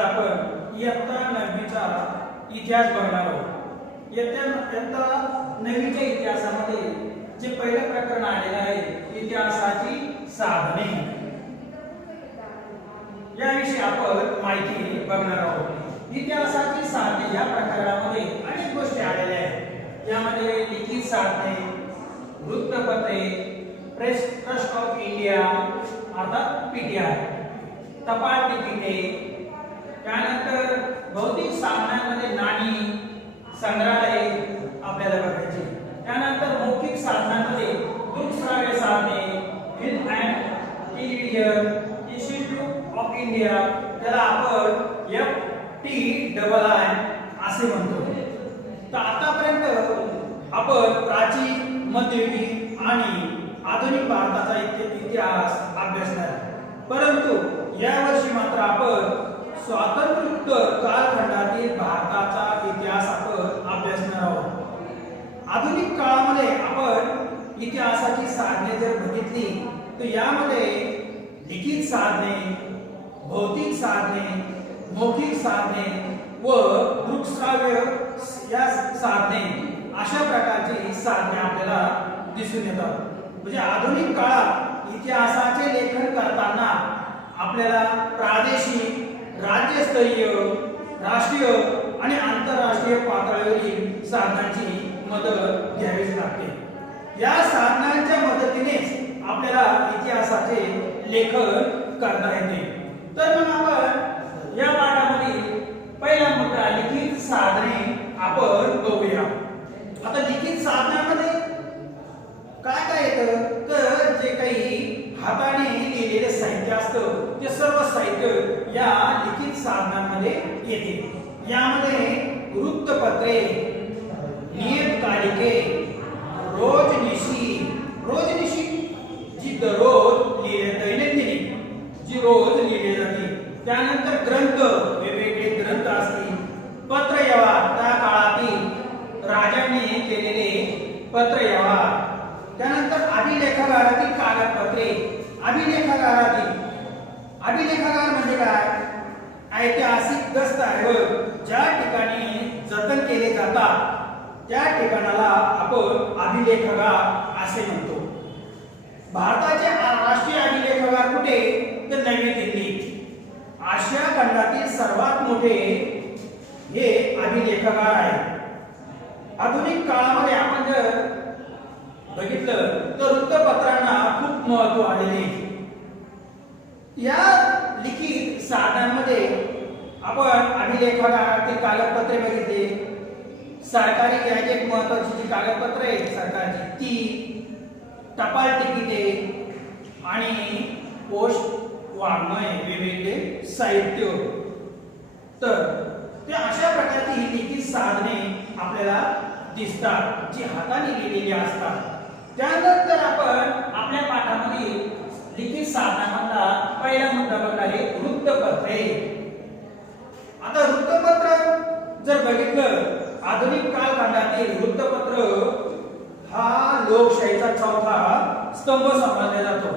आपण इयत्ता 9वीचा इतिहास बघणार आहोत। इयत्ता 9वीच्या इतिहासामध्ये जे पहिलं प्रकरण आलेलं आहे इतिहासाची साधने, याविषयी आपण माहिती बघणार आहोत। इतिहासाची साधने या प्रकरणामध्ये अनेक गोष्टी आलेल्या आहेत। यामध्ये लिखित साधने, वृत्तपत्रे, प्रेस ट्रस्ट ऑफ इंडिया अर्थात पीटीआय, टपाल तिकिटे, त्यानंतर भौतिक साधनांमध्ये नाणी, संग्रहालय आपल्याला बघायचे। त्यानंतर मौखिक साधनांमध्ये दूरश्राव्य साधने, film and television institute of India, त्याला आपण FTII असे म्हणतो। तर आतापर्यंत आपण प्राचीन, मध्ययुगीन आणि आधुनिक भारताचा इतिहास अभ्यासला, परंतु या वर्षी मात्र आपण स्वातंत्र्योत्तर कालखंडातील भारताचा इतिहास आपण अभ्यासणार आहोत। आधुनिक काळामध्ये आपण इतिहासाची साधने जर बघितली तर यामध्ये लिखित साधने, भौतिक साधने, मौखिक साधने व दृकश्राव्य या साधने अशा प्रकारची साधने आपल्याला दिसून येतात। म्हणजे आधुनिक काळात इतिहासाचे लेखन करताना आपल्याला प्रादेशिक, राज्यस्तरीय, राष्ट्रीय आणि आंतरराष्ट्रीय पातळीवरील साधनांची मदत घ्यावीच लागते। या साधनांच्या मदतीनेच आपल्याला इतिहासाचे लेखन करता येते। तर मग आपण या पाठामध्ये पहिला मुद्दा लिखित साधने आपण बघूया। आता लिखित साधनामध्ये काय काय येतं तर जे काही हाताने लिहिलेले साहित्य असतं ते सर्व साहित्य या लिखित साधनांमध्ये येते। यामध्ये वृत्तपत्रे, नियतकालिके, रोजनिशी जी दररोज दैनंदिन जी रोज लिहिली जाते, त्यानंतर ग्रंथ, वेगवेगळे ग्रंथ असतील, पत्रव्यवहार, त्या काळातील राजांनी केलेले पत्रव्यवहार, त्यानंतर अभिलेखागारातील कागदपत्रे, अभिलेखागार म्हणजे काय? ऐतिहासिक दस्तऐवज ज्या ठिकाणी जतन केले जातात त्या ठिकाणाला आपण अभिलेखागार असे म्हणतो। भारताचे राष्ट्रीय अभिलेखागार कुठे तर नवी दिल्ली, आशिया खंडातील सर्वात मोठे हे अभिलेखागार आहे। आधुनिक काळामध्ये आपण जर बघितलं तर वृत्तपत्रांना खूप महत्त्व आलेले आहे। या लिखित साधनांमध्ये आपण अभिलेखागारातील कागदपत्रे बघितले, सरकारी गॅजेट महत्त्वाची जी कागदपत्रे आहेत सरकारची ती, टपाल तिकिटे आणि पोस्ट वाङ्मय, वेगवेगळे साहित्य, तर ते अशा प्रकारची ही लिखित साधने आपल्याला दिसतात जी हाताने लिहिलेली असतात। त्यानंतर आपण आपल्या पाठामध्ये लिखित साधनांमधला पहिला मुद्दा बघणार आहे वृत्तपत्रे। आता वृत्तपत्र जर बघितलं आधुनिक कालखंडातील वृत्तपत्र हा लोकशाहीचा चौथा स्तंभ समजला जातो।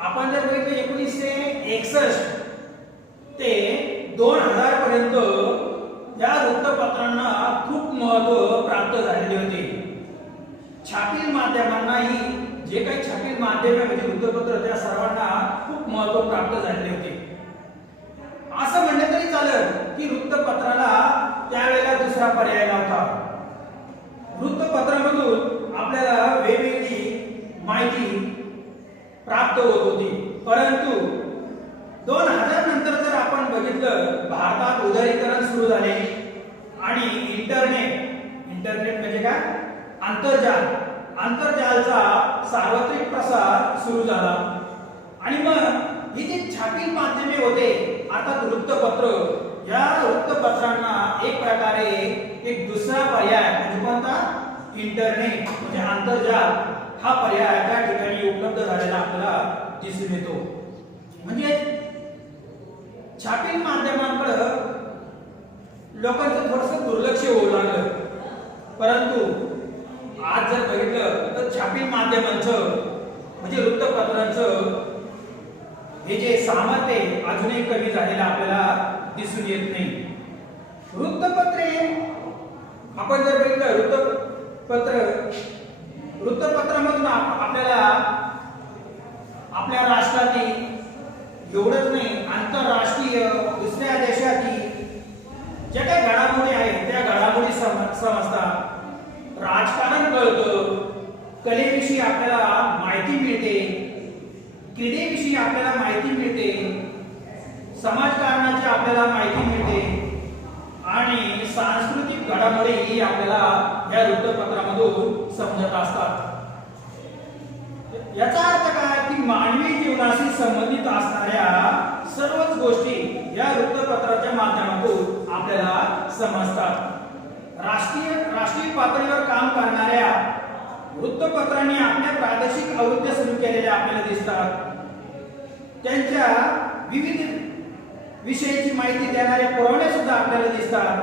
आपण जर बघितलं 1961 ते 2000 पर्यंत या वृत्तपत्रांना खूप महत्त्व प्राप्त झालेले होते। छापील माध्यमांनाही जे काही छापील माध्यमे म्हणजे वृत्तपत्र त्या सर्वांना खूप महत्त्व प्राप्त झालेले होते। असं म्हणलं तरी चालेल की वृत्तपत्राला त्यावेळेला दुसरा पर्याय नव्हता। वृत्तपत्रामधून आपल्याला वेगवेगळी माहिती प्राप्त होत होती, परंतु 2000 नंतर जर आपण बघितलं भारतात उदारीकरण सुरू झाले आणि इंटरनेट म्हणजे काय आंतरजालचा सार्वत्रिक प्रसार सुरू झाला आणि मग ही जी छापील माध्यमे होते अर्थात वृत्तपत्र, या वृत्तपत्रांना एक प्रकारे एक दुसरा पर्याय म्हणजे कोणता इंटरनेट म्हणजे आंतरजाल हा पर्याय त्या ठिकाणी उपलब्ध झालेला आपल्याला दिसून येतो। म्हणजे छापील माध्यमांकडे लोकांचं थोडंसं दुर्लक्ष होऊ लागलं, परंतु आज जर बघितलं तर छापील माध्यमांचं म्हणजे वृत्तपत्रांचं हे जे सामर्थ्य अजूनही कमी झालेलं आपल्याला दिसून येत नाही. वृत्तपत्रे आपण जर बघितलं वृत्तपत्रामधून आपल्याला आपल्या राष्ट्रातील एवढंच नाही आंतरराष्ट्रीय दुसऱ्या देशातील ज्या काही घडामोडी आहेत त्या घडामोडी समजतात. राजकारण कळतं, कलेविषयी आपल्याला माहिती मिळते, क्रीडेविषयी आपल्याला माहिती मिळते, समाजकारणाची आपल्याला माहिती मिळते आणि सांस्कृतिक घडामोडी आपल्याला या वृत्तपत्रामधून समजत असतात. याचा अर्थ काय की मानवी जीवनाशी संबंधित असणाऱ्या सर्वच गोष्टी या वृत्तपत्राच्या माध्यमातून आपल्याला समजतात. राष्ट्रीय पातळीवर काम करणाऱ्या वृत्तपत्रांनी आपल्या प्रादेशिक आवृत्त्या सुरू केलेल्या आपल्याला दिसतात. त्यांच्या विविध विषयाची माहिती देणाऱ्या पुरवण्या सुद्धा आपल्याला दिसतात.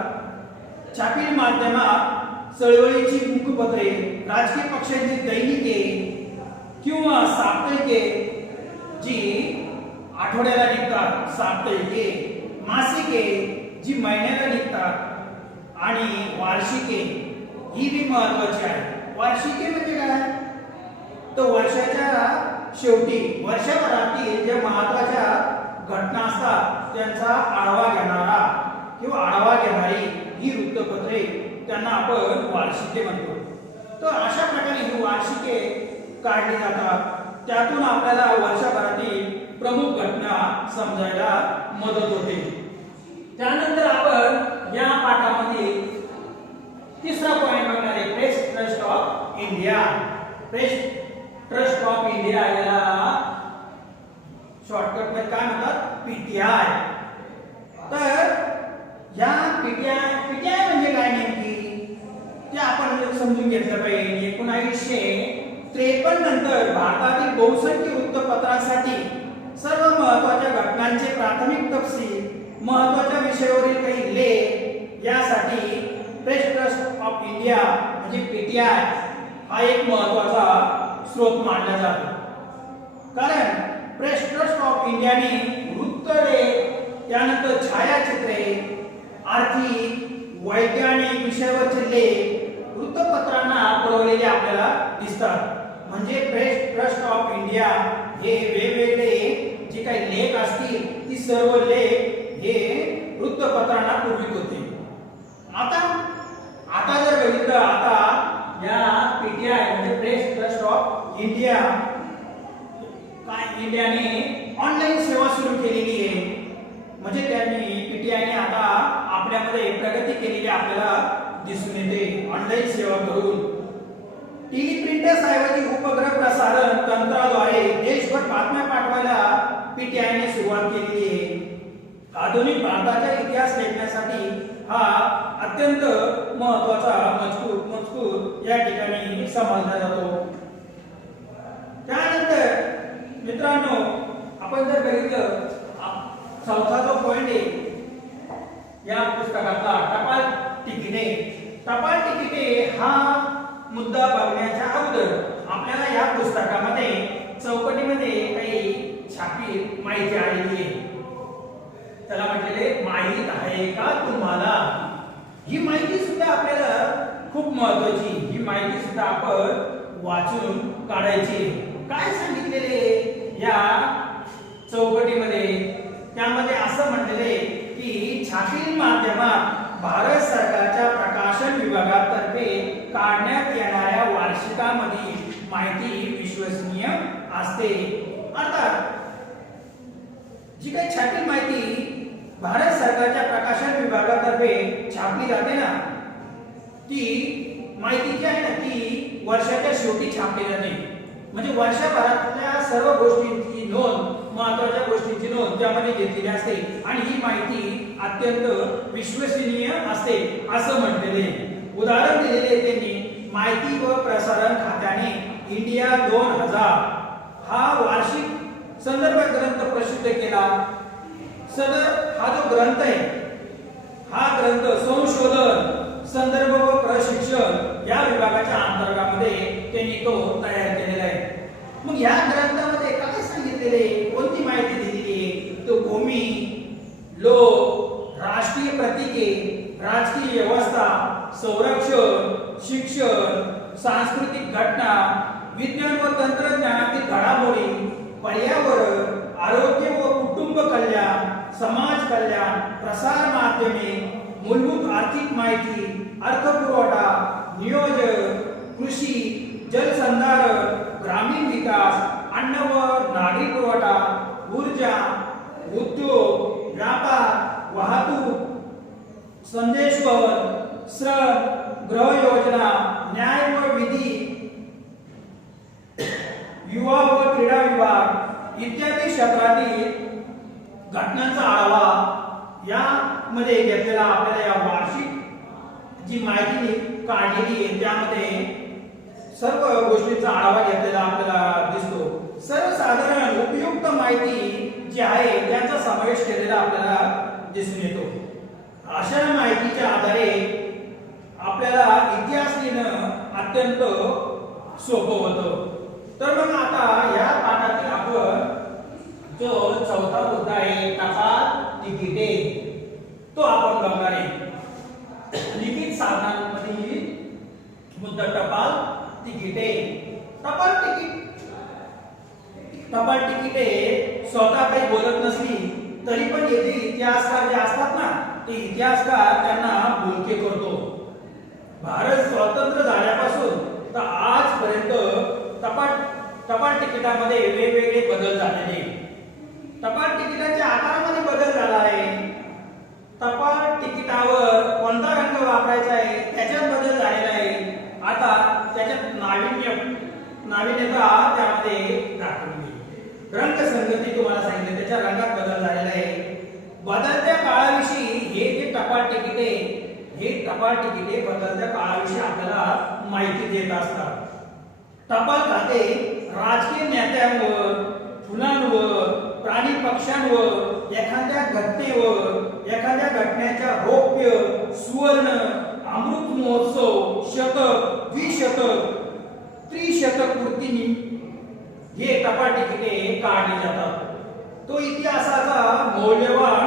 छापील माध्यमात चळवळीची मुखपत्रे, राजकीय पक्षांची दैनिके किंवा साप्ताहिके जी आठवड्याला निघतात, साप्ताहिके, मासिके जी महिन्याला निघतात आणि वार्षिके ही बी महत्वाची आहे. वार्षिके म्हणजे काय तर वर्षाच्या शेवटी वर्षभरातील ज्या महत्वाच्या घटना असतात त्यांचा आढावा घेणारा किंवा आढावा घेणारी ही वृत्तपत्रे त्यांना आपण वार्षिके म्हणतो. तर अशा प्रकारे ही वार्षिके काढली जातात. त्यातून आपल्याला वर्षभरातील प्रमुख घटना समजायला मदत होते. त्यानंतर आपण या पाठामध्ये तिसरा पॉइंट बघणार आहे press trust of India. Press trust of India याला शॉर्टकट मध्ये काय म्हणतात पीटीआय. तर या पीटीआय म्हणजे काय नेमकी ते आपण समजून घेतलं पाहिजे. 1953 नंतर भारतातील बहुसंख्य वृत्तपत्रांसाठी सर्व महत्त्वाच्या घटनांचे प्राथमिक तपशील, महत्त्वाच्या विषयावरील काही लेख यासाठी प्रेस ट्रस्ट ऑफ इंडिया म्हणजे पीटीआय हा एक महत्त्वाचा स्रोत मानला जातो. कारण प्रेस ट्रस्ट ऑफ इंडियाने वृत्तलेख, त्यानंतर छायाचित्रे, आर्थिक, वैज्ञानिक विषयावरचे लेख वृत्तपत्रांना पुरवलेले आपल्याला दिसतात. म्हणजे प्रेस ट्रस्ट ऑफ इंडिया हे वेगवेगळे जे काही लेख असतील ती सर्व लेख हे वृत्तपत्रांना पुरवित होते. आता जर बघितलं आता या पीटीआय म्हणजे प्रेस ट्रस्ट ऑफ इंडिया काय इंडियाने ऑनलाईन सेवा सुरू केलेली आहे. म्हणजे त्यांनी पीटीआयने आता आपल्यामध्ये प्रगती केलेली आपल्याला दिसून येते. ऑनलाईन सेवा करून टीव्ही प्रिंटर्स ऐवजी उपग्रह प्रसारण तंत्राद्वारे देशभर बातम्या पाठवायला पीटीआयने सुरुवात केलेली आहे. आधुनिक भारताचा इतिहास लेखण्यासाठी हा अत्यंत महत्त्वाचा मजकूर या ठिकाणी समजला जातो. त्यानंतर मित्रांनो आपण जर बघितलं चौथा जो पॉइंट आहे या पुस्तकातला टपाल तिकिटे हा मुद्दा बघण्याच्या अगोदर आपल्याला या पुस्तकामध्ये चौकटीमध्ये काही छापील माहिती आलेली आहे. त्याला म्हटलेले माहित आहे का तुम्हाला. ही माहिती सुद्धा आपल्याला खूप महत्वाची. ही माहिती सुद्धा आपण वाचून काढायची. काय सांगितलेले या चौकटीमध्ये त्यामध्ये असं म्हटलेले की छापील माध्यमात भारत सरकारच्या प्रकाशन विभागातर्फे काढण्यात येणाऱ्या वार्षिकामधील माहिती विश्वसनीय असते. अर्थात जी काही छापील माहिती भारत सरकारच्या प्रकाशन विभागातर्फे छापली जाते ना ती माहिती जी आहे ना ती वर्षाच्या शेवटी छापली जाते. म्हणजे वर्षभरातल्या सर्व गोष्टींची नोंद, महत्त्वाच्या गोष्टींची नोंद त्यामध्ये घेतलेली असते आणि ही माहिती अत्यंत विश्वसनीय असते असं म्हटलेले. उदाहरण दिलेले त्यांनी माहिती व प्रसारण खात्याने इंडिया 2000 हा वार्षिक संदर्भ ग्रंथ प्रसिद्ध केला. हा जो ग्रंथ आहे हा ग्रंथ संशोधन, संदर्भ व प्रशिक्षण या विभागाच्या अंतर्गतामध्ये त्यांनी तो तयार केलेला आहे. मग या ग्रंथामध्ये काय सांगितलेले, कोणती माहिती दिलेली आहे तो भूमी, लोक, राष्ट्रीय प्रतीके, राजकीय व्यवस्था, संरक्षण, शिक्षण, सांस्कृतिक घटना, विज्ञान व तंत्रज्ञानातील घडामोडी, पर्यावरण, आरोग्य व कुटुंब कल्याण, समाज कल्याण, प्रसार माध्यमे, मूलभूत आर्थिक माहिती, अर्थपुरवठा, नियोजन, कृषी, जलसंधारण, ग्रामीण विकास, अन्न व नागरी पुरवठा, ऊर्जा, उद्योग, व्यापार, वाहतूक, संदेशवहन, श्रम, गृह योजना, न्याय व विधी, युवा व क्रीडा विभाग इत्यादी क्षेत्रातील घटनांचा आढावा यामध्ये घेतलेला आपल्याला या वार्षिक जी माहिती काढलेली आहे त्यामध्ये सर्व गोष्टींचा आढावा घेतलेला आपल्याला दिसतो. सर्वसाधारण उपयुक्त माहिती जी आहे त्यांचा समावेश केलेला आपल्याला दिसून येतो. अशा माहितीच्या आधारे आपल्याला इतिहास लिहिणं अत्यंत सोपं होतं. तर मग आता या पाठातील आपण जो चौथा मुद्दा आहे टपाल तिकिटे तो आपण बघणार आहे. लिखित साधनांमधील मुद्दा टपाल तिकिटे. टपाल तिकिटे स्वतः काही बोलत नसली तरी पण येथे इतिहासकार जे असतात ना ते इतिहासकार त्यांना बोलके करतो. भारत स्वतंत्र झाल्यापासून तर आजपर्यंत टपाल तिकिटामध्ये वेगवेगळे बदल झालेले. टपाल तिकिटाच्या आकारामध्ये बदल झाला आहे. टपाल तिकिटावर कोणता रंग वापरायचा आहे त्याच्यात बदल झालेला आहे. आता त्याच्यात नाविन्यता त्यामध्ये दाखवली. रंगसंगती तुम्हाला सांगितले त्याच्या रंगात बदल झालेला आहे. बदलत्या काळाविषयी हे जे टपाल तिकिटे बदलत्या काळाविषयी आपल्याला माहिती देत असतात. टपाल खाते राजकीय नेत्यांवर, फुलांवर, प्राणी पक्ष्यांवर, एखाद्या घटनेवर, एखाद्या घटनेच्या रौप्य, सुवर्ण, अमृत महोत्सव, शतक, द्विशतक, त्रिशतक पूर्तीनी हे टपाल तिकिटे काढले जातात. तो इतिहासाचा मौल्यवान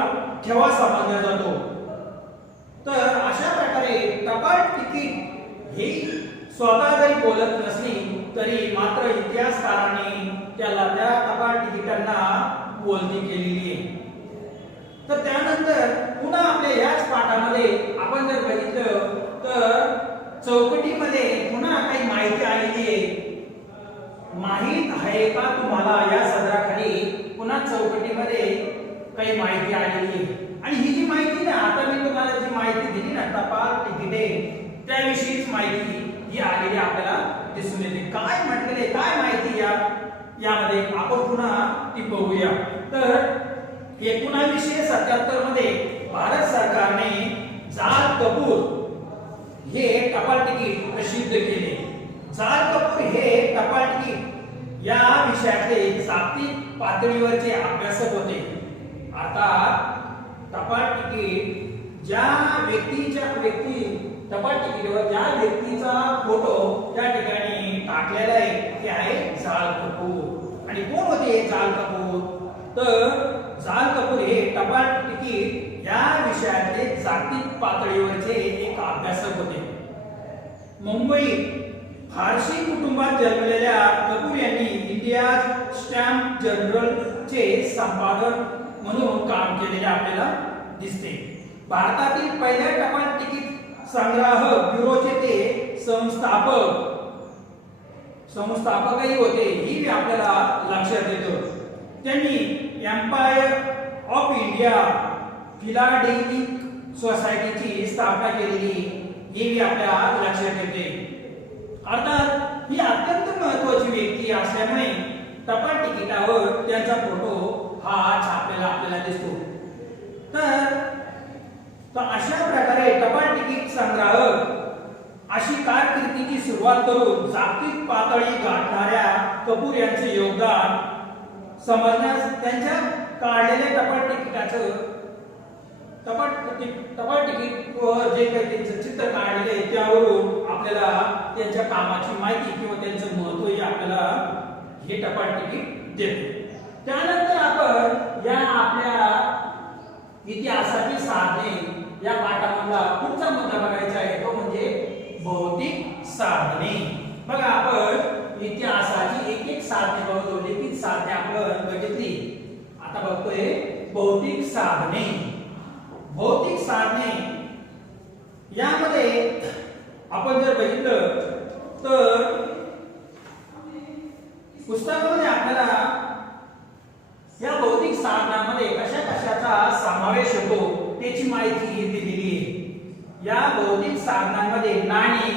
ठेवा समजला जातो. तर अशा प्रकारे टपाल तिकीट हे स्वतः जरी बोलत नसली तरी मात्र इतिहासकारांनी त्याला त्या टपाल तिकिटांना बोलणी केलेली आहे. तर त्यानंतर पुन्हा आपल्या याच पाठामध्ये आपण जर बघितलं तर चौकटीमध्ये पुन्हा काही माहिती आलेली आहे. माहित आहे का तुम्हाला या सदराखाली पुन्हा चौकटीमध्ये काही माहिती आलेली आहे. आणि ही जी माहिती ना आता मी तुम्हाला जी माहिती दिली ना टपाल तिकिटे त्याविषयीच माहिती ही आलेली आपल्याला दिसून येते. काय म्हटलेले काय माहिती यामध्ये आपण पुन्हा ती बघूया. तर 1977 मध्ये भारत सरकारने जाल कपूर हे टपाल तिकीट प्रसिद्ध केले. जाल कपूर हे टपाल तिकीट या विषयाचे जागतिक पातळीवरचे अभ्यासक होते. आता टपाल तिकीट ज्या टपाल तिकीटवर ज्या व्यक्तीचा फोटो त्या ठिकाणी टाकलेला आहे ते आहे जाल कपूर. आणि कोण होते जाल कपूर? तर जाल कपूर हे टपाल तिकीट या विषयातले जागतिक पातळीवरचे एक अभ्यासक होते. मुंबईत फारसी कुटुंबात जन्मलेल्या कपूर यांनी इंडिया स्टॅम्प जनरलचे संपादक म्हणून काम केलेले आपल्याला दिसते. भारतातील पहिल्या टपाल तिकीट संग्राहक ब्युरोचे ते संस्थापकही होते ही आपल्याला लक्षात येतं. त्यांनी एम्पायर ऑफ इंडिया फिलाडेल्फिक सोसायटीची स्थापना केलेली ही आपल्याला लक्षात येते. अर्थात ही अत्यंत महत्त्वाची व्यक्ती असल्यामुळे टपाल तिकिटावर त्यांचा फोटो हा छापलेला आपल्याला दिसतो. तर अशा प्रकारे टपाल तिकीट संग्राहक अशी कारकिर्दीची सुरुवात करून जागतिक पातळी गाठणाऱ्या कपूर यांचे योगदान समजण्यास त्यांच्या काढलेल्या टपाल तिकीट वर जे काही त्यांचं चित्र काढलेले त्यावरून आपल्याला त्यांच्या कामाची माहिती किंवा त्यांचं महत्त्वही आपल्याला हे टपाल तिकीट देते. त्यानंतर आपण या आपल्या इतिहासाची साधने या पाठामधला पुढचा मुद्दा बघायचा आहे तो म्हणजे भौतिक साधने। बघा आपण इतिहासाची एक एक साधने बघतो, लिखित साधने आपण बघितली, आता बघतोय भौतिक साधने। भौतिक साधने यामध्ये आपण जर बघितलं तर पुस्तकामध्ये आपल्याला या भौतिक साधनामध्ये कशा कशाचा समावेश होतो त्याची माहिती इथे दिली आहे। या भौतिक साधनांमध्ये नाणी,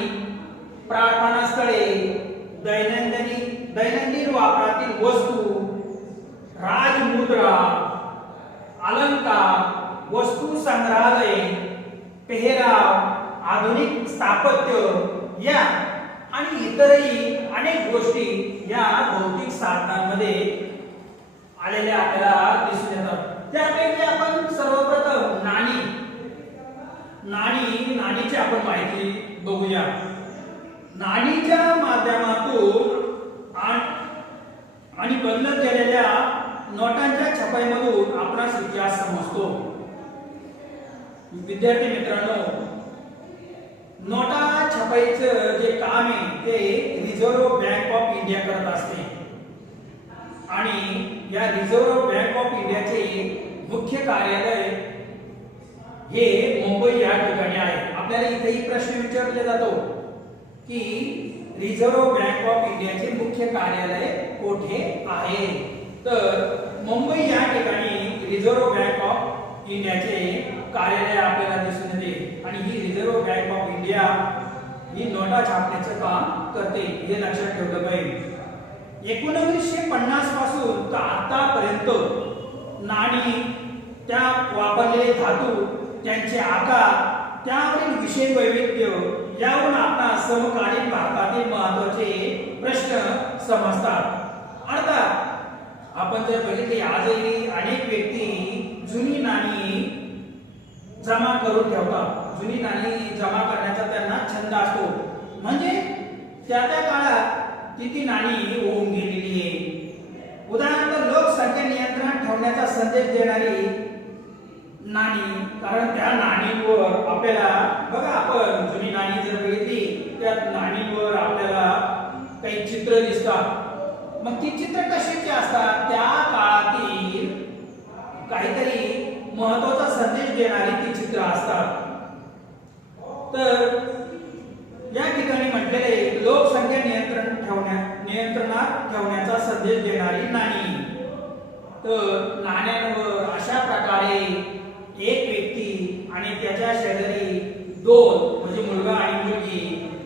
प्रार्थना स्थळे, दैनंदिन वापरातील वस्तू, राजमुद्रा, अलंकार, वस्तू संग्रहालय, पेहराव, आधुनिक स्थापत्य या आणि इतरही अनेक गोष्टी या भौतिक साधनांमध्ये आलेल्या आपल्याला दिसून येतात। त्यापैकी आपण सर्वप्रथम नाणीची आपण माहिती बघूया। नाणीच्या माध्यमातून आणि बदलत गेलेल्या नोटांच्या छपाईमधून आपणास इतिहास समजतो। विद्यार्थी मित्रांनो, नोटा छपाईचं जे काम आहे ते रिझर्व्ह बँक ऑफ इंडिया करत असते आणि या रिझर्व्ह बँक ऑफ इंडियाचे मुख्य कार्यालय हे मुंबई या ठिकाणी आहे। आपल्याला इथेही प्रश्न विचारले जातो की रिझर्व्ह बँक ऑफ इंडियाचे मुख्य कार्यालय कोठे आहे, तर मुंबई या ठिकाणी रिझर्व्ह बँक ऑफ इंडियाचे कार्यालय आपल्याला दिसून येते आणि ही रिझर्व्ह बँक ऑफ इंडिया ही नोटा छापण्याचे काम करते, हे लक्षात ठेवलं पाहिजे। 1950 पासून तर आतापर्यंत नाणी, त्या वापरलेले धातू, त्यांचे आकार, त्यावरील विषय वैविध्य यावरून आपणास समकालीन भारतातील महत्त्वाचे प्रश्न समजतात। अर्थात आपण जर बघितले आजही अनेक व्यक्ती जुनी नाणी जमा करून ठेवतात। जुनी नाणी जमा करण्याचा त्यांना छंद असतो, म्हणजे त्या त्या काळात किती नाणी होऊन गेलेली आहे। उदाहरणार्थ लोकसंख्या नियंत्रणात ठेवण्याचा संदेश देणारी नाणी, कारण त्या नाणीवर आपल्याला बघा आपण जुनी नाणी जर बघितली त्या नाणीवर आपल्याला काही चित्र दिसतात। मग ती चित्र कशाची असतात, त्या काळातील काहीतरी महत्त्वाचा संदेश देणारी ती चित्र असतात। तर या ठिकाणी म्हटलेले लोकसंख्या नियंत्रणात ठेवण्याचा संदेश देणारी नाणी। तर नाण्यांवर अशा प्रकारे एक व्यक्ती आणि त्याच्या शेजारी दोन म्हणजे मुलगा आणि मुलगी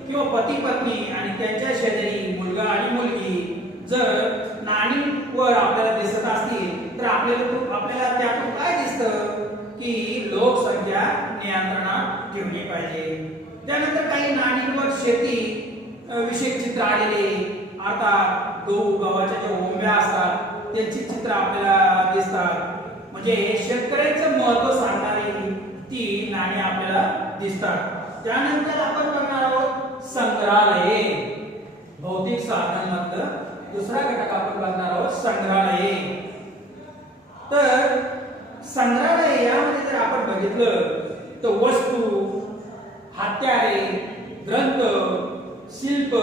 किंवा पती पत्नी आणि त्यांच्या शेजारी मुलगा आणि मुलगी जर नाणीवर आपल्याला दिसत असतील तर आपल्याला त्यातून काय दिसतं की लोकसंख्या नियंत्रणात ठेवली पाहिजे। त्यानंतर काही नाणींवर शेती विषयक चित्र आलेले, आता गव्हाच्या ज्या ओंब्या असतात त्यांची चित्र आपल्याला दिसतात, म्हणजे शेतकऱ्यांचं महत्त्व सांगणारी ती नाणी आपल्याला दिसतात। त्यानंतर आपण बघणार आहोत संग्रहालये। भौतिक साधनांमधलं दुसरा घटक आपण बघणार आहोत संग्रहालये। तर संग्रहालय यामध्ये जर आपण बघितलं तर वस्तू, हत्यारे, ग्रंथ, शिल्प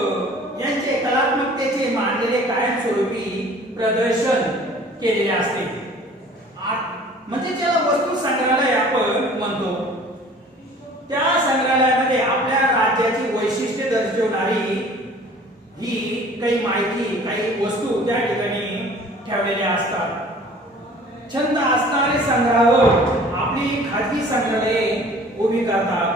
यांचे कलात्मकतेचे मांडलेले कायमस्वरूपी प्रदर्शन केलेले असते, म्हणजे ज्याला वस्तू संग्रहालय आपण म्हणतो। त्या संग्रहालयामध्ये आपल्या राज्याची वैशिष्ट्ये दर्शवणारी ही काही माहिती, काही वस्तू त्या ठिकाणी ठेवलेल्या असतात। छंद असणारे संग्राहक आपली खाजगी संग्रहालये उभी करतात।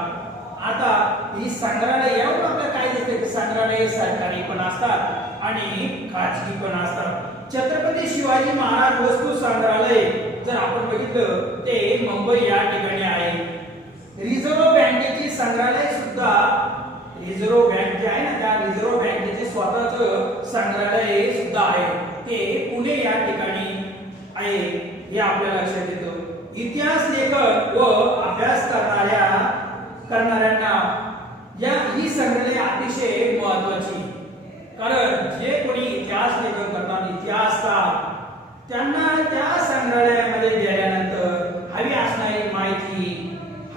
आता ही संग्रहालय यावर आपल्याला काय दिसते की संग्रहालय सरकारी पण असतात आणि खाजगी पण असतात। छत्रपती शिवाजी महाराज वस्तू संग्रहालय जर आपण बघितलं ते मुंबई या ठिकाणी आहे। रिझर्व्ह बँकेची संग्रहालय सुद्धा, रिझर्व्ह बँक जे आहे ना त्या रिझर्व्ह बँकेचे स्वतःचं संग्रहालय सुद्धा आहे, ते पुणे या ठिकाणी आहे, हे आपल्याला लक्षात येतं। इतिहास लेखक व अभ्यास करणाऱ्यांना ही संग्रहालय अतिशय महत्त्वाची, कारण जे कोणी इतिहास लेखन करतात, इतिहासकार, त्यांना त्या संग्रहालयामध्ये गेल्यानंतर हवी असणारी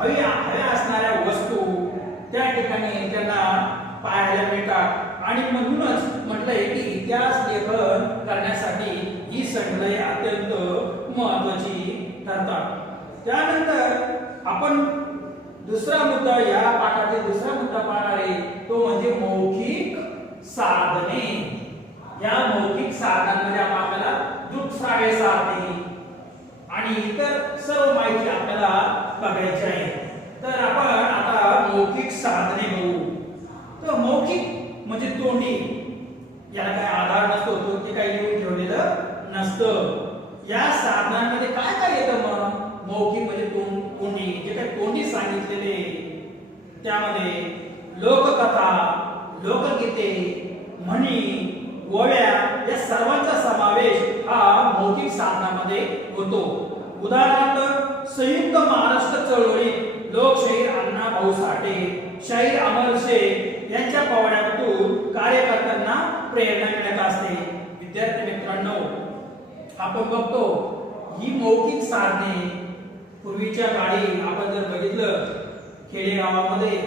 हव्या असणाऱ्या वस्तू त्या ठिकाणी त्यांना पाहायला मिळतात आणि म्हणूनच म्हटलंय की इतिहास लेखन करण्यासाठी ही संग्रहे अत्यंत महत्त्वाची ठरतात. त्यानंतर आपण दुसरा मुद्दा, या पाठातील दुसरा मुद्दा पाहणार आहे तो म्हणजे मौखिक साधने. या मौखिक साधनांमध्ये आपल्याला दृक्श्राव्य साधने आणि इतर सर्व माहिती आपल्याला बघायची आहे. तर आपण आता मौखिक साधने बघू. तर मौखिक म्हणजे तोंडी, याला काय आधार नसतो, ते काही लिहून ठेवलेलं नसतं. या साधनांमध्ये काय काय येतं मग? मौखिक म्हणजे तोंडी, जे काही तोंडी सांगितलेले त्यामध्ये लोककथा, लोकगीते, म्हणी, ओव्या या सर्वांचा समावेश हा मौखिक साधनामध्ये होतो. उदाहरणार्थ संयुक्त महाराष्ट्र चळवळीत लोकशाहीर अण्णा भाऊ साठे, शाहीर अमर शेख यांच्या पोवाड्यातून कार्यकर्त्यांना प्रेरणा मिळत असते. विद्यार्थी मित्रांनो, आपण बघतो ही मौखिक साधने पूर्वीच्या काळी आपण जर बघितलं खेडेगावामध्ये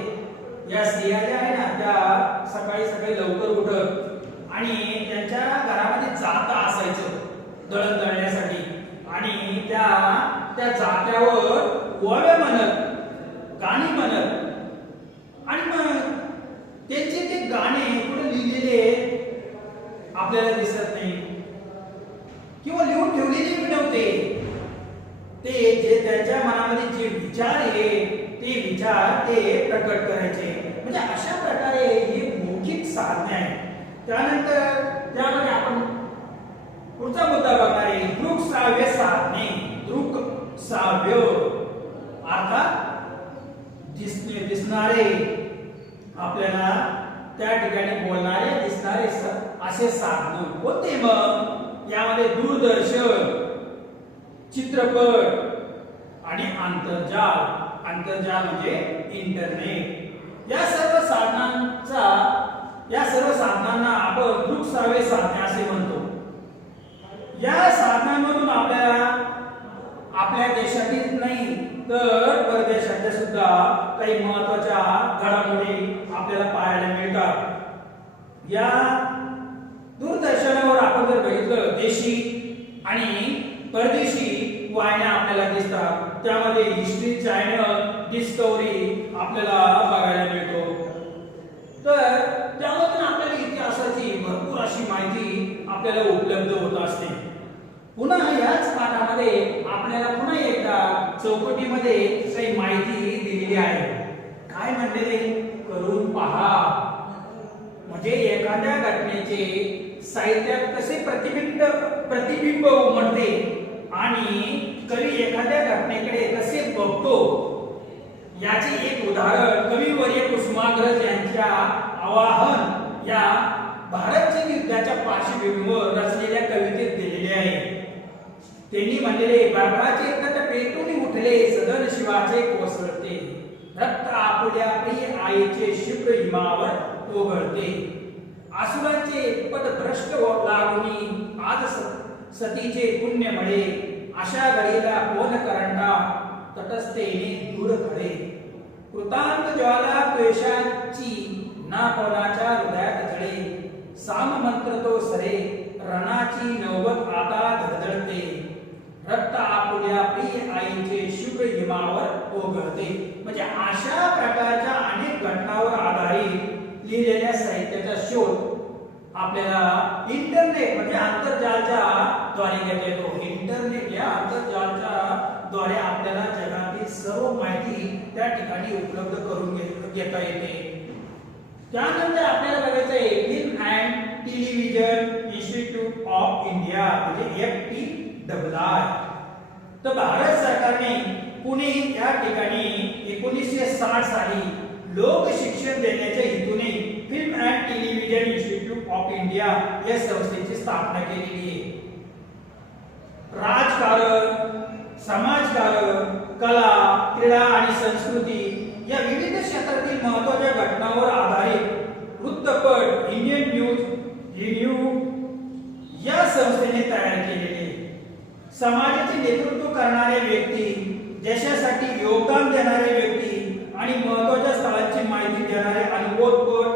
या स्त्रिया ज्या आहे ना त्या सकाळी सकाळी लवकर उठत आणि त्यांच्या घरामध्ये जातं असायचं दळण दळण्यासाठी आणि त्या जात्यावर ओव्या म्हणत, गाणी म्हणत आणि मग त्यांचे ते गाणे कुठे लिहिलेले आपल्याला दिसत नाही किंवा लिहून ठेवलेले मिळवते. ते जे त्यांच्या मनामध्ये जे विचार आहे ते विचार ते प्रकट करायचे. म्हणजे अशा प्रकारे ही मौखिक साधने आहे. त्यानंतर त्यामध्ये आपण पुढचा मुद्दा बघणार आहे दृक्श्राव्य साधने. दृक्श्राव्य अर्थात दिसणारे, आपल्याला त्या ठिकाणी बोलणारे, दिसणारे असे साधन कोणते मग? यामध्ये दूरदर्शन, चित्रपट आणि आंतरजाल. आंतरजाल म्हणजे इंटरनेट. या सर्व साधनांना आपण दृक्श्राव्य साधने असे म्हणतो. या साधनांमधून आपल्याला आपल्या देशातील नाही तर परदेशातल्या सुद्धा काही महत्त्वाच्या घडामोडी आपल्याला पाहायला मिळतात. या दूरदर्शनावर आपण जर बघितलं देशी आणि परदेशी वाहिन्या आपल्याला दिसतात. त्यामध्ये हिस्ट्री चॅनल, डिस्कवरी आपल्याला बघायला मिळतो. तर त्यामधून आपल्याला इतिहासाची भरपूर अशी माहिती आपल्याला उपलब्ध होत असते. पुन्हा याच पाठामध्ये आपल्याला पुन्हा एकदा चौकटीमध्ये काही माहिती दिलेली आहे. काय म्हणलेले? करून पहा. म्हणजे एखाद्या घटनेचे साहित्यात कसे प्रतिबिंब उमटते आणि कवी एखाद्या घटनेकडे कसे बघतो याचे एक उदाहरण कविवर्य कुसुमाग्रज यांच्या आवाहन या भारत युद्धाच्या पार्श्वभूमीवर रचलेल्या कवितेत दिलेले आहे. त्यांनी म्हणलेले बर्फाचे तट पेटून उठले सदन शिवाचे कोसळते रक्त आपुल्या प्रिय आईचे शुभ्र हिमावर ओघळते आसुरांचे पदभ्रष्ट लागुनी आज सतीचे पुण्य मळे अशा घडीला कोण करंटा तटस्थेने दूर खडे कृतांत ज्वाला द्वेषाची ना कोणाच्या हृदयात जळे साम मंत्र तो सरे रणाची नौबत आता धडधडते रक्त आपुल्या प्रिय आईचे शुभ्र हिमावर ओघळते. म्हणजे अशा प्रकारच्या अनेक घटनांवर आधारित लिहिलेल्या साहित्याचा शोध आपल्याला इंटरनेट म्हणजे आंतरजालाच्या द्वारे घेता येतो. इंटरनेट या आंतरजालाच्या द्वारे आपल्याला जगातील सर्व माहिती त्या ठिकाणी उपलब्ध करून घेता येते. त्यानंतर आपल्याला बघायचं आहे film and television institute of India म्हणजे FTII. तर भारत सरकारने पुणे या ठिकाणी 1960 साली लोक शिक्षण देण्याच्या हेतूने film and television institute of India या संस्थेची स्थापना केलेली आहे. राजकारण, समाजकारण, कला, क्रीडा आणि संस्कृती या विविध क्षेत्रातील महत्त्वाच्या घटनांवर आधारित वृत्तपट इंडियन न्यूज रिव्ह्यू या संस्थेने तयार केलेले. समाजाचे नेतृत्व करणारे व्यक्ती देशासाठी योगदान देणारे व्यक्ती आणि महत्त्वाच्या स्थळांची माहिती देणारे अनुभवपट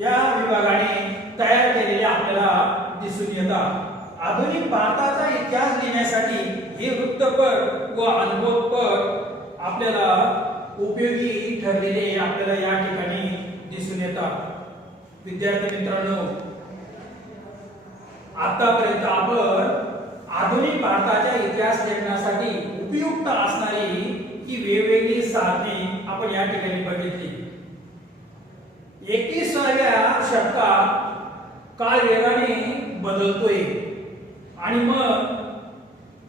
या विभागाने तयार केलेले आपल्याला दिसून येतात। आधुनिक भारताचा इतिहास लिहिण्यासाठी हे वृत्तपट व अनुभवपट आपल्याला उपयोगी ठरलेले आपल्याला या ठिकाणी दिसून येतात। विद्यार्थी मित्रांनो, आतापर्यंत आपण आधुनिक भारताच्या इतिहास लेखनासाठी उपयुक्त असणारी ही वेगवेगळी साधने आपण या ठिकाणी बघितली। 21व्या शतकात काळ वेगाने बदलतोय आणि मग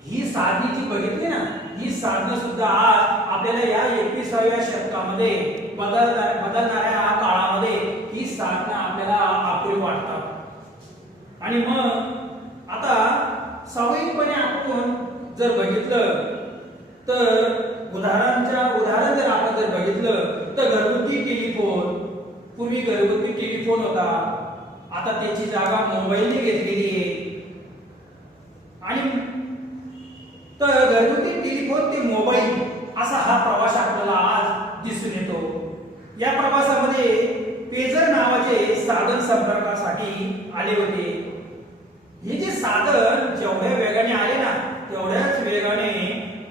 ही साधने जी बघितली ना, ही साधनं सुद्धा आज आपल्याला या 21व्या शतकामध्ये बदलणाऱ्या काळामध्ये ही साधनं आपल्याला अपुरी वाटतात। आणि मग आता सामूहिकपणे आपण जर बघितलं तर उदाहरण जर आपण जर बघितलं तर घरगुती टेलिफोन, पूर्वी घरगुती टेलिफोन होता, आता त्याची जागा मोबाईलने घेतलेली आहे। आणि तर घरगुती टेलिफोन ते मोबाईल असा हा प्रवास आपल्याला आज दिसून येतो। या प्रवासामध्ये पेजर नावाचे साधन संपर्कासाठी आले होते। हे जे साधन जेवढ्या वेगाने आले ना, तेवढ्याच वेगाने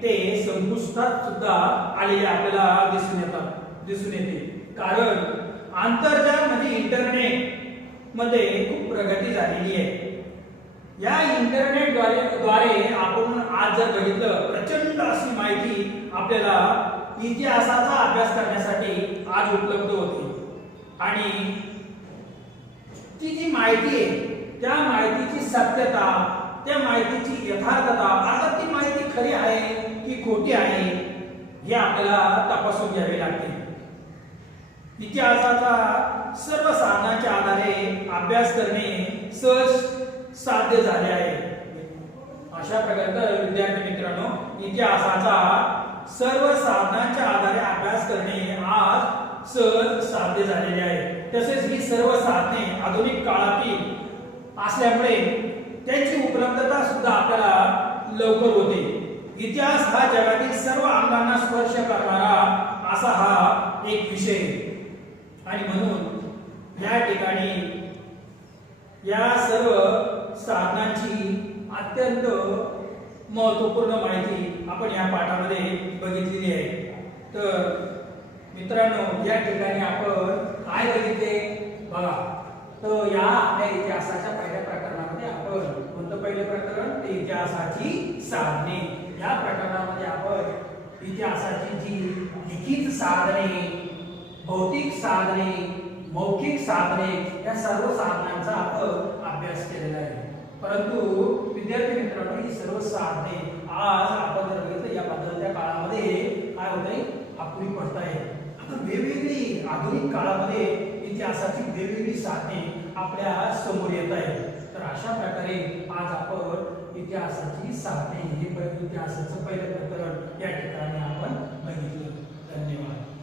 ते संपुष्टात सुद्धा आलेले आपल्याला दिसून येते। कारण आंतरजाल म्हणजे इंटरनेट मध्ये खूप प्रगती झालेली आहे। या इंटरनेट द्वारे आपण आज जर बघितलं, प्रचंड अशी माहिती आपल्याला इतिहासाचा अभ्यास करण्यासाठी आज उपलब्ध होते। आणि ती जी माहिती आहे त्या माहितीची सत्यता, त्या माहितीची यथार्थता, आता ती माहिती खरी आहे की खोटी आहे हे आपल्याला तपासून घ्यावे लागते। इतिहासाचा सर्व साधनांच्या आधारे अभ्यास करणे सहज साध्य झाले आहे। अशा प्रकारे विद्यार्थी मित्रांनो, इतिहासाचा सर्व साधनांच्या आधारे अभ्यास करणे आज सहज साध्य झालेले आहे। तसेच ही सर्व साधने आधुनिक काळातील असल्यामुळे त्यांची उपलब्धता सुद्धा आपल्याला लवकर होते। इतिहास हा जगातील सर्व अंगांना स्पर्श करणारा असा हा एक विषय आणि म्हणून या ठिकाणी या सर्व साधनांची अत्यंत महत्त्वपूर्ण माहिती आपण या पाठामध्ये बघितलेली आहे। तर मित्रांनो, या ठिकाणी आपण काय बघितले बघा, तर या आपल्या इतिहासाच्या पहिल्या प्रकरणामध्ये आपण कोणतं पहिलं प्रकरण, ते इतिहासाची साधने। या प्रकरणामध्ये आपण इतिहासाची जी लिखित साधने, भौतिक साधने, मौखिक साधने या सर्व साधनांचा आपण अभ्यास केलेला आहे। परंतु विद्यार्थी मित्रांनो, ही सर्व साधने आज आपण जर बघितलं या बदलत्या काळामध्ये काय होतंय, अपुरी पडत आहे। आता वेगवेगळी आधुनिक काळामध्ये इतिहासाची वेगवेगळी साधने आपल्या समोर येत आहेत। तर अशा प्रकारे आज आपण इतिहासाची साधने हे इतिहासाचं पहिलं प्रकरण या ठिकाणी आपण बघितलं। धन्यवाद।